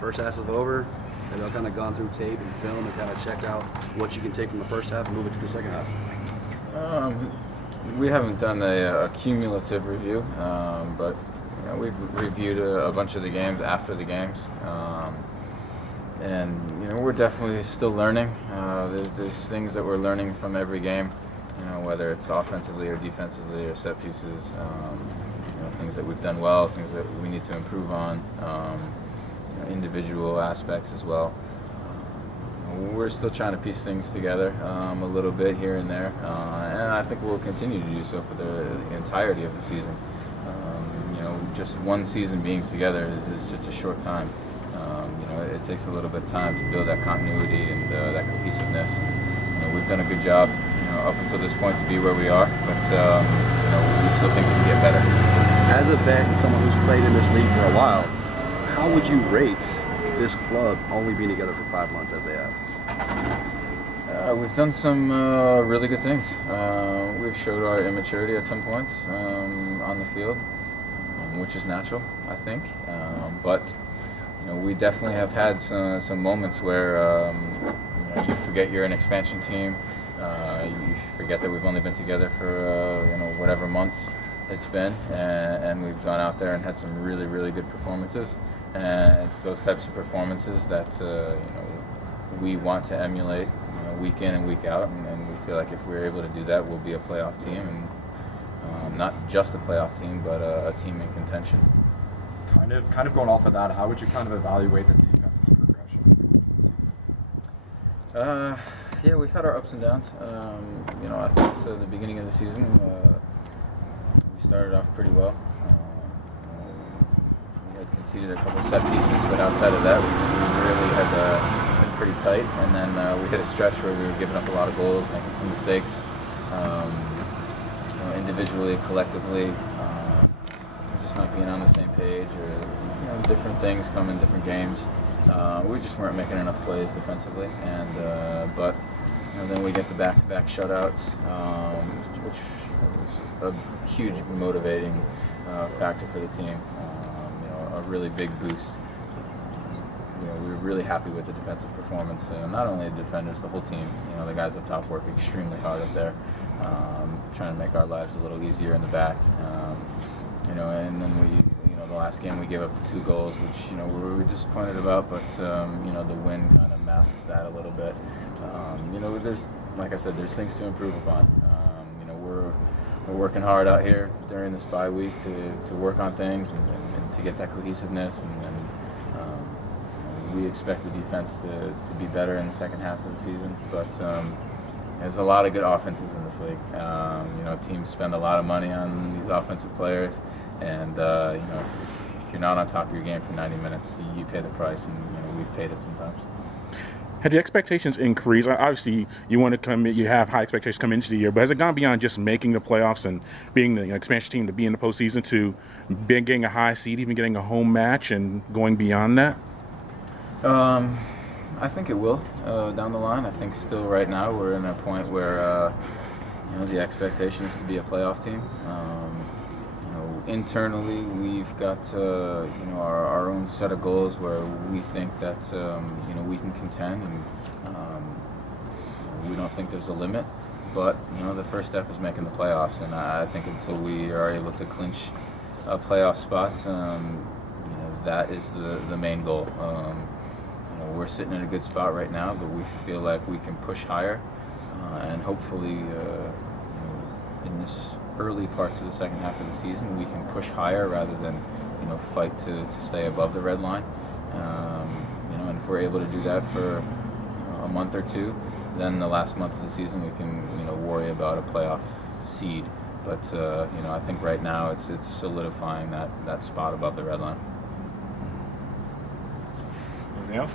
first half is over, have y'all kind of gone through tape and film and kind of checked out what you can take from the first half and move it to the second half? We haven't done a cumulative review, but we've reviewed a bunch of the games after the games, and we're definitely still learning. There's things that we're learning from every game, whether it's offensively or defensively or set pieces. Things that we've done well, things that we need to improve on, individual aspects as well. We're still trying to piece things together a little bit here and there, and I think we'll continue to do so for the entirety of the season. Just one season being together is such a short time. It takes a little bit of time to build that continuity and that cohesiveness. We've done a good job, up until this point to be where we are, but we still think we can get better. As a vet and someone who's played in this league for a while, how would you rate this club only being together for 5 months as they have? We've done some really good things. We've showed our immaturity at some points on the field, which is natural, I think. But we definitely have had some moments where you forget you're an expansion team. You forget that we've only been together for whatever months it's been, and we've gone out there and had some really, really good performances. And it's those types of performances that we want to emulate, week in and week out. And we feel like if we're able to do that, we'll be a playoff team, and not just a playoff team, but a team in contention. Kind of going off of that, how would you kind of evaluate the defense's progression through the course of the season? Yeah, we've had our ups and downs. I think at the beginning of the season, we started off pretty well. We had conceded a couple set pieces, but outside of that, we really had been pretty tight. And then we hit a stretch where we were giving up a lot of goals, making some mistakes, individually, collectively, just not being on the same page, or different things come in different games. We just weren't making enough plays defensively, and but then we get the back-to-back shutouts, which was a huge motivating factor for the team. A really big boost. We were really happy with the defensive performance. Not only the defenders, the whole team. The guys up top work extremely hard up there, trying to make our lives a little easier in the back. And then the last game we gave up the 2 goals, which we were disappointed about, but the win kind of masks that a little bit. There's, like I said, there's things to improve upon. We're working hard out here during this bye week to work on things and to get that cohesiveness, and we expect the defense to be better in the second half of the season. But there's a lot of good offenses in this league. Teams spend a lot of money on these offensive players, and if you're not on top of your game for 90 minutes, you pay the price, and we've paid it sometimes. Had the expectations increased? Obviously, you want to come. You have high expectations coming into the year, but has it gone beyond just making the playoffs and being the expansion team to be in the postseason to getting a high seed, even getting a home match, and going beyond that? I think it will down the line. I think still right now we're in a point where the expectation is to be a playoff team. Internally, we've got our own set of goals where we think that we can contend, and we don't think there's a limit. But the first step is making the playoffs, and I think until we are able to clinch a playoff spot, that is the main goal. We're sitting in a good spot right now, but we feel like we can push higher, and hopefully, in this early parts of the second half of the season, we can push higher rather than fight to stay above the red line. And if we're able to do that for a month or two, then the last month of the season we can worry about a playoff seed. But I think right now it's solidifying that spot above the red line. Anything else?